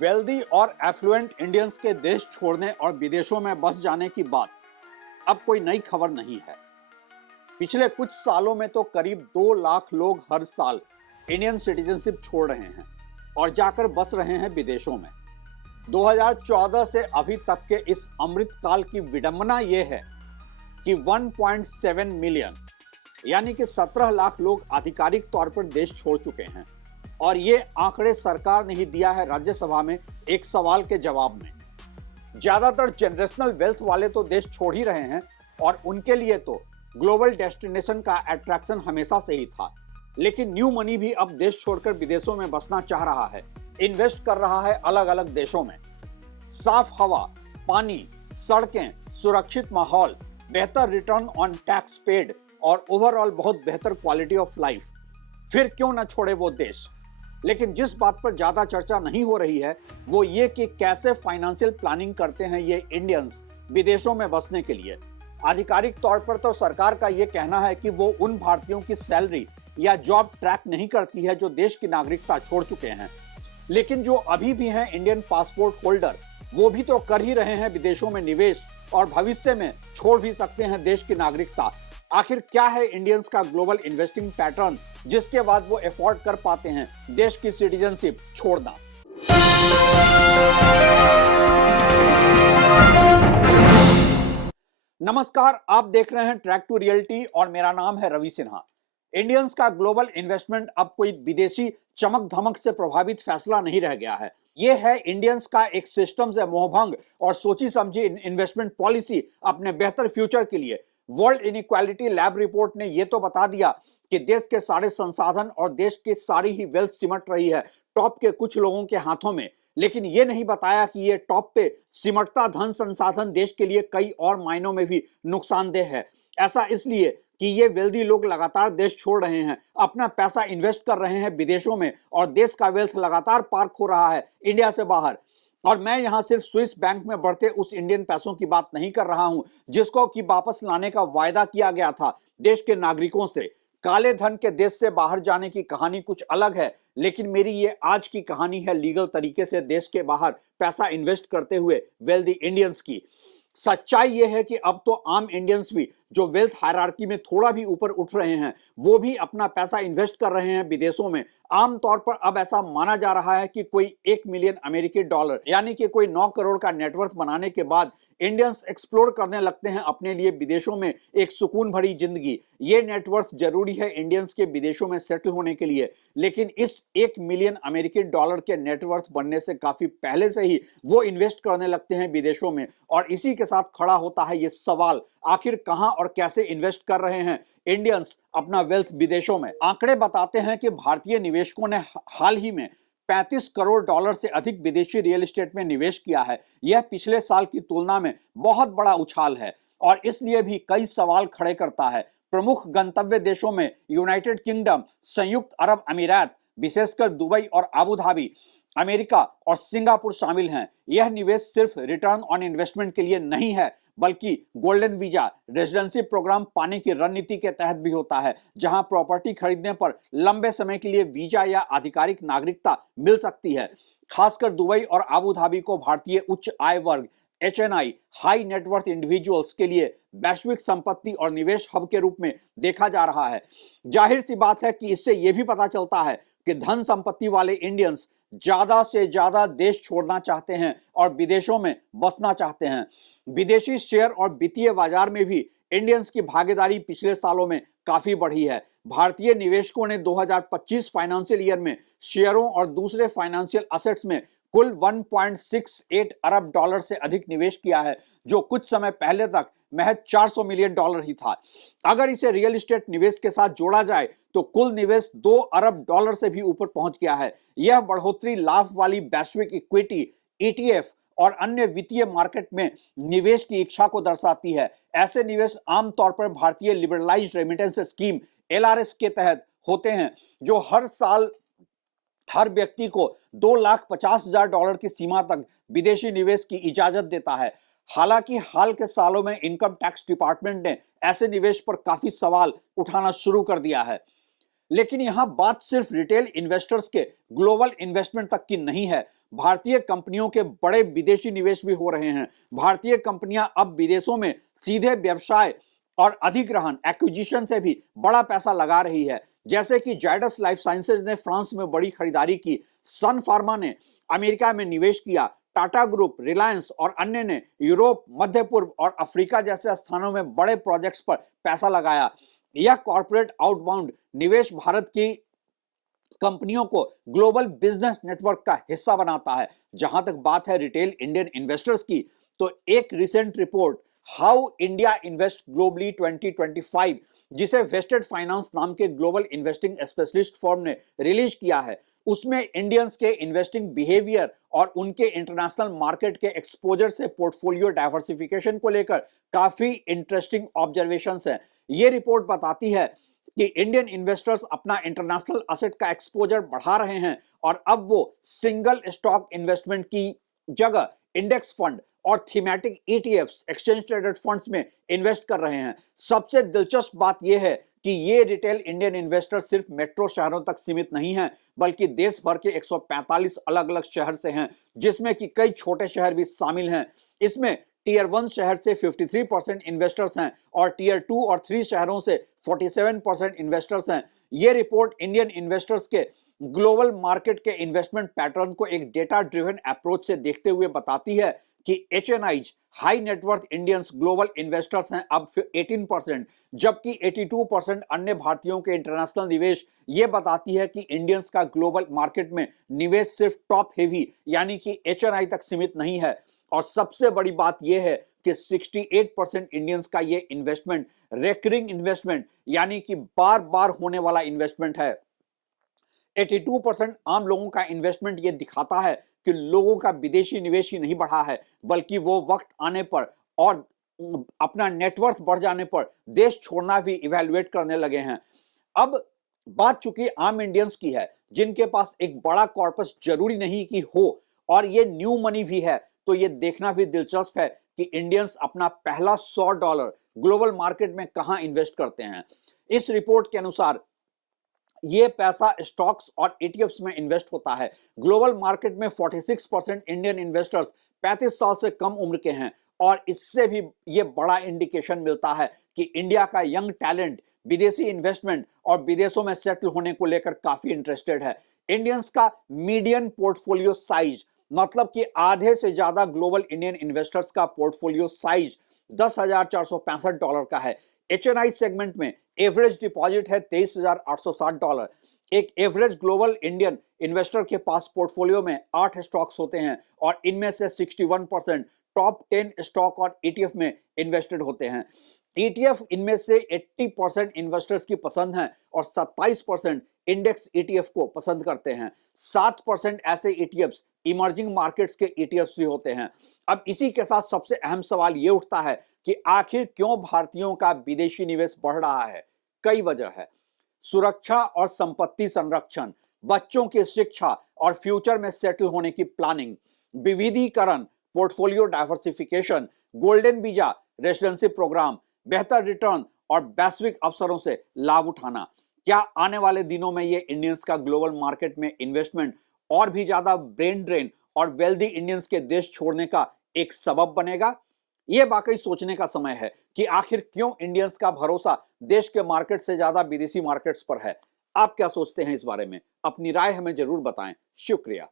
Wealthy और effluent Indians के देश छोड़ने और विदेशों में बस जाने की बात अब कोई नई खबर नहीं है। पिछले कुछ सालों में तो करीब 2 लाख लोग हर साल इंडियन सिटीजनशिप छोड़ रहे हैं और जाकर बस रहे हैं विदेशों में। 2014 से अभी तक के इस अमृत काल की विडंबना यह है कि 1.7 मिलियन यानी कि 17 लाख लोग आधिकारिक तौर पर देश छोड़ चुके हैं। और ये आंकड़े सरकार ने ही दिया है राज्यसभा में एक सवाल के जवाब में। ज्यादातर जनरेशनल वेल्थ वाले तो देश छोड़ ही रहे हैं और उनके लिए तो ग्लोबल डेस्टिनेशन का अट्रैक्शन हमेशा से ही था। लेकिन न्यू मनी भी अब देश छोड़कर विदेशों में बसना चाह रहा है, इन्वेस्ट कर रहा है अलग अलग देशों में। साफ हवा, पानी, सड़कें, सुरक्षित माहौल, बेहतर रिटर्न ऑन टैक्स पेड और ओवरऑल बहुत बेहतर क्वालिटी ऑफ लाइफ। फिर क्यों ना छोड़े वो देश। लेकिन जिस बात पर ज्यादा चर्चा नहीं हो रही है वो ये कि कैसे फाइनेंशियल प्लानिंग करते हैं ये इंडियंस विदेशों में बसने के लिए। आधिकारिक तौर पर तो सरकार का ये कहना है कि वो उन भारतीयों की सैलरी या जॉब ट्रैक नहीं करती है जो देश की नागरिकता छोड़ चुके हैं। लेकिन जो अभी भी हैं इंडियन पासपोर्ट होल्डर, वो भी तो कर ही रहे हैं विदेशों में निवेश और भविष्य में छोड़ भी सकते हैं देश की नागरिकता। आखिर क्या है इंडियंस का ग्लोबल इन्वेस्टिंग पैटर्न जिसके बाद वो अफोर्ड कर पाते हैं देश की सिटीजनशिप छोड़ना। नमस्कार, आप देख रहे हैं ट्रैक टू रियलिटी और मेरा नाम है रवि सिन्हा। इंडियंस का ग्लोबल इन्वेस्टमेंट अब कोई विदेशी चमक धमक से प्रभावित फैसला नहीं रह गया है। यह है इंडियंस का एक सिस्टम से मोहभंग और सोची समझी इन्वेस्टमेंट पॉलिसी अपने बेहतर फ्यूचर के लिए। वर्ल्ड इनइक्वालिटी लैब रिपोर्ट ने यह तो बता दिया कि देश के सारे संसाधन और देश की सारी ही वेल्थ सिमट रही है टॉप के कुछ लोगों के हाथों में, लेकिन यह नहीं बताया कि यह टॉप पे सिमटता धन संसाधन देश के लिए कई और मायनों में भी नुकसानदेह है। ऐसा इसलिए कि ये वेल्दी लोग लगातार देश छोड़ रहे हैं, अपना पैसा इन्वेस्ट कर रहे हैं विदेशों में और देश का वेल्थ लगातार पार्क हो रहा है इंडिया से बाहर। और मैं यहां सिर्फ स्विस बैंक में बढ़ते उस इंडियन पैसों की बात नहीं कर रहा हूं जिसको कि वापस लाने का वायदा किया गया था देश के नागरिकों से। काले धन के देश से बाहर जाने की कहानी कुछ अलग है, लेकिन मेरी ये आज की कहानी है लीगल तरीके से देश के बाहर पैसा इन्वेस्ट करते हुए वेल्दी इंडियंस की। सच्चाई यह है कि अब तो आम इंडियंस भी जो वेल्थ हायरार्की में थोड़ा भी ऊपर उठ रहे हैं वो भी अपना पैसा इन्वेस्ट कर रहे हैं विदेशों में। आमतौर पर अब ऐसा माना जा रहा है कि कोई 1 मिलियन अमेरिकी डॉलर यानी कि कोई 9 करोड़ का नेटवर्थ बनाने के बाद इंडियंस एक्सप्लोर करने लगते हैं अपने लिए विदेशों में एक सुकून भरी जिंदगी। ये नेटवर्थ जरूरी है इंडियंस के विदेशों में सेटल होने के लिए, लेकिन इस 1 मिलियन अमेरिकी डॉलर के नेटवर्थ बनने से काफी पहले से ही वो इन्वेस्ट करने लगते हैं विदेशों में। और इसी के साथ खड़ा होता है ये सवाल, आखिर कहां और कैसे इन्वेस्ट कर रहे हैं इंडियंस अपना वेल्थ विदेशों में। आंकड़े बताते हैं कि भारतीय निवेशकों ने हाल ही में 35 करोड़ डॉलर से अधिक विदेशी रियल एस्टेट में निवेश किया है। यह पिछले साल की तुलना में बहुत बड़ा उछाल है और इसलिए भी कई सवाल खड़े करता है। प्रमुख गंतव्य देशों में यूनाइटेड किंगडम, संयुक्त अरब अमीरात, विशेषकर दुबई और आबू धाबी, अमेरिका और सिंगापुर शामिल हैं। यह निवेश सिर्फ रिटर्न ऑन इन्वेस्टमेंट के लिए नहीं है बल्कि गोल्डन वीजा रेजिडेंसी प्रोग्राम पाने की रणनीति के तहत भी होता है, जहां प्रॉपर्टी खरीदने पर लंबे समय के लिए वीजा या आधिकारिक नागरिकता मिल सकती है। खासकर दुबई और आबू धाबी को भारतीय उच्च आय वर्ग HNI हाई नेटवर्थ इंडिविजुअल्स के लिए वैश्विक संपत्ति और निवेश हब के रूप में देखा जा रहा है। जाहिर सी बात है कि इससे यह भी पता चलता है कि धन संपत्ति वाले इंडियंस ज्यादा से ज्यादा देश छोड़ना चाहते हैं और विदेशों में बसना चाहते हैं। विदेशी शेयर और वित्तीय बाजार में भी इंडियंस की भागीदारी पिछले सालों में काफी बढ़ी है। भारतीय निवेशकों ने 2025 फाइनेंशियल ईयर में शेयरों और दूसरे फाइनेंशियल असेट्स में कुल 1.68 अरब डॉलर से अधिक निवेश किया है, जो कुछ समय पहले तक महज 400 मिलियन डॉलर ही था। अगर इसे रियल एस्टेट निवेश के साथ जोड़ा जाए तो कुल निवेश 2 अरब डॉलर से भी ऊपर पहुंच गया है। यह बढ़ोतरी लाभ वाली वैश्विक इक्विटी, ETF और अन्य वित्तीय मार्केट में निवेश की इच्छा को दर्शाती है। ऐसे निवेश आमतौर पर भारतीय लिबरलाइज्ड रेमिटेंस स्कीम LRS के तहत होते हैं, जो हर साल हर व्यक्ति को 2,50,000 डॉलर की सीमा तक विदेशी निवेश की इजाजत देता है। हालांकि हाल के सालों में इनकम टैक्स डिपार्टमेंट ने ऐसे निवेश पर काफी सवाल उठाना शुरू कर दिया है। लेकिन यहां बात सिर्फ रिटेल इन्वेस्टर्स के ग्लोबल इन्वेस्टमेंट तक की नहीं है। भारतीय कंपनियों के बड़े विदेशी निवेश भी हो रहे हैं। भारतीय कंपनियां अब विदेशों में सीधे व्यवसाय और अधिग्रहण एक्विजिशन से भी बड़ा पैसा लगा रही है। जैसे कि जायडस लाइफ साइंसेज ने फ्रांस में बड़ी खरीदारी की, सन फार्मा ने अमेरिका में निवेश किया, टाटा ग्रुप, रिलायंस और अन्य ने यूरोप, मध्य पूर्व और अफ्रीका जैसे स्थानों में बड़े प्रोजेक्ट्स पर पैसा लगाया। यह कॉर्पोरेट आउटबाउंड निवेश भारत की कंपनियों को ग्लोबल बिजनेस नेटवर्क का हिस्सा बनाता है। जहां तक बात है रिटेल इंडियन इन्वेस्टर्स की, तो एक recent report how India invest globally 2025 जिसे वेस्टेड फाइनेंस नाम के ग्लोबल इन्वेस्टिंग स्पेशलिस्ट फर्म ने रिलीज किया है, उसमें इंडियंस के इन्वेस्टिंग बिहेवियर और उनके इंटरनेशनल मार्केट के एक्सपोजर से पोर्टफोलियो डाइवर्सिफिकेशन को लेकर काफी इंटरेस्टिंग ऑब्जर्वेशंस हैं। ये रिपोर्ट बताती है कि इंडियन इन्वेस्टर्स अपना इंटरनेशनल असेट का एक्सपोजर बढ़ा रहे हैं और अब वो सिंगल स्टॉक इन्वेस्टमेंट की जगह इंडेक्स फंड और thematic ETFs exchange traded funds में इन्वेस्ट कर रहे हैं। सबसे दिलचस्प बात यह है कि ये रिटेल इंडियन इन्वेस्टर सिर्फ मेट्रो शहरों तक सीमित नहीं हैं, बल्कि देश भर के 145 अलग अलग शहर से हैं, जिसमें कि कई छोटे शहर भी शामिल हैं। इसमें टीयर 1 शहर से 53% इन्वेस्टर्स हैं और टीयर 2 और 3 शहरों से 47% इन्वेस्टर्स हैं। ये रिपोर्ट इंडियन इन्वेस्टर्स के ग्लोबल मार्केट के इन्वेस्टमेंट पैटर्न को एक डेटा ड्रिवन अप्रोच से देखते हुए बताती है कि HNIs high net worth Indians global investors हैं अब 18%, जबकि 82% अन्य भारतीयों के इंटरनेशनल निवेश। ये बताती है कि इंडियंस का ग्लोबल मार्केट में निवेश सिर्फ टॉप हेवी यानी कि एचएनआई तक सीमित नहीं है। और सबसे बड़ी बात यह है कि 68% इंडियंस का ये इन्वेस्टमेंट रेकरिंग इन्वेस्टमेंट यानी कि बार बार होने वाला इन्वेस्टमेंट है। 82% आम लोगों का इन्वेस्टमेंट ये दिखाता है कि लोगों का विदेशी निवेश ही नहीं बढ़ा है, बल्कि वो वक्त आने पर और अपना नेटवर्थ बढ़ जाने पर देश छोड़ना भी इवैल्यूएट करने लगे हैं। अब बात चूंकि आम इंडियंस की है, जिनके पास एक बड़ा कॉर्पस जरूरी नहीं कि हो और ये न्यू मनी भी है, तो ये देखना भी दिलचस्प है कि इंडियंस अपना पहला $100 ग्लोबल मार्केट में कहां इन्वेस्ट करते हैं। इस रिपोर्ट के अनुसार ये पैसा स्टॉक्स और ईटीएफ्स में इन्वेस्ट होता है। ग्लोबल मार्केट में 46% इंडियन इन्वेस्टर्स 35 साल से कम उम्र के हैं और इससे भी ये बड़ा इंडिकेशन मिलता है कि इंडिया का यंग टैलेंट विदेशी इन्वेस्टमेंट और विदेशों में सेटल होने को लेकर काफी इंटरेस्टेड है। इंडियंस का मीडियन पोर्टफोलियो साइज, मतलब कि आधे से ज्यादा ग्लोबल इंडियन इन्वेस्टर्स का पोर्टफोलियो साइज $10,465 का है। एचएनआई सेगमेंट में एवरेज डिपॉजिट है $23,860। एक एवरेज ग्लोबल इंडियन इन्वेस्टर के पास पोर्टफोलियो में 8 स्टॉक्स होते हैं और इनमें से 61% टॉप 10 स्टॉक और ईटीएफ में इन्वेस्टेड होते हैं। ईटीएफ इनमें से 80% इन्वेस्टर्स की पसंद है और 27% इंडेक्स ईटीएफ को पसंद करते हैं। 7% ऐसे ईटीएफ्स इमर्जिंग मार्केट्स के ईटीएफ्स भी होते हैं। अब इसी के साथ सबसे अहम सवाल ये उठता है कि आखिर क्यों भारतीयों का विदेशी निवेश बढ़ रहा है। कई वजह है। सुरक्षा और संपत्ति संरक्षण, बच्चों की शिक्षा और फ्यूचर में सेटल होने की प्लानिंग, विविधीकरण, portfolio diversification, golden visa, residency programme, बेहतर रिटर्न और वैश्विक अवसरों से लाभ उठाना। क्या आने वाले दिनों में ये इंडियंस का ग्लोबल मार्केट में इन्वेस्टमेंट और भी ज्यादा ब्रेन ड्रेन और वेल्दी इंडियंस के देश छोड़ने का एक सबब बनेगा? यह वाकई सोचने का समय है कि आखिर क्यों इंडियंस का भरोसा देश के मार्केट से ज्यादा विदेशी मार्केट्स पर है। आप क्या सोचते हैं इस बारे में? अपनी राय हमें जरूर बताएं। शुक्रिया।